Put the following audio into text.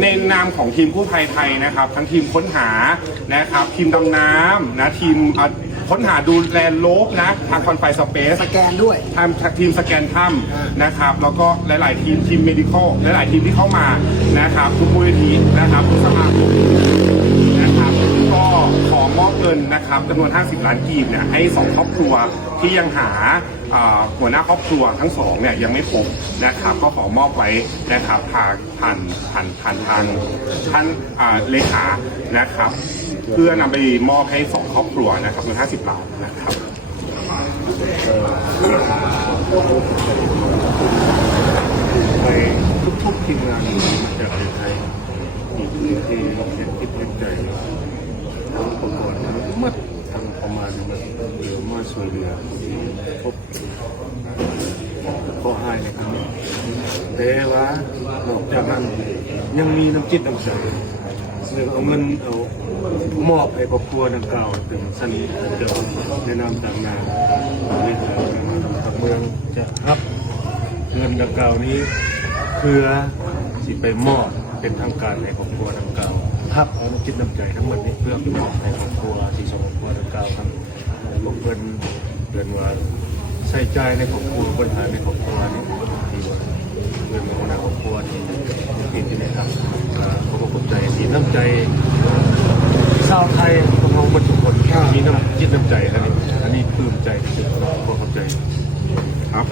ในนามของทีมกู้ภัยไทยนะครับทั้งทีมค้นหานะครับทีมดำน้ำนะทีมค้นหาดูแลโลกนะทางคอนไฟสเปซสแกนด้วยทีมสแกนถ้ำนะครับแล้วก็หลายๆทีมเมดิคอลหลายๆทีมที่เข้ามานะครับทุกมูลนิธินะครับทุกสมาคมนะครับก็ขอมอบเงินนะครับจำนวน50 ล้านกีบเนี่ยให้2ครอบครัวที่ยังหาหัวหน้าครอบครัวทั้งสองเนี่ยยังไม่พบนะครับก็ขอมอบไว้นะครับผ่านทางท่านเลขานะครับเพื่อนำไปมอบให้2ครอบครัวนะครับเงิน50 ล้านนะครับไปทุกๆทีมงานมาจากประเทศไทยที่เห็นคิดเห็นใจประกอบมัดทำประมาณมันเรือมาช่วยเรือที่พบข้อหายนะครับแต่ว่านอกจากนั้นยังมีน้ำจิตน้ำใจเอาเงินเอามอบให้ครอบครัวดังกล่าวถึงสนิทเจ้าแนะนำต่างนาในทางเมืองจะรับเงินดังกล่าวนี้เพื่อสิไปมอบเป็นทางการในครอบครัวดังกล่าวครับเอาน้ำจิตน้ำใจทั้งหมดนี้เพื่อไปมอบให้ครอบครัวที่สองครอบครัวดังกล่าวครับบอกเพื่อนว่าใส่ใจในครอบครัวปัญหาในครอบครัวนี่ที่ว่าเพื่อนมาคนในครอบครัวที่ได้ทำเขาก็ขอบใจที่น้ำใจชาวไทยของเราทุกคนมีน้ำจิตน้ำใจอันนี้ปลื้มใจที่สุดขอบใจครับ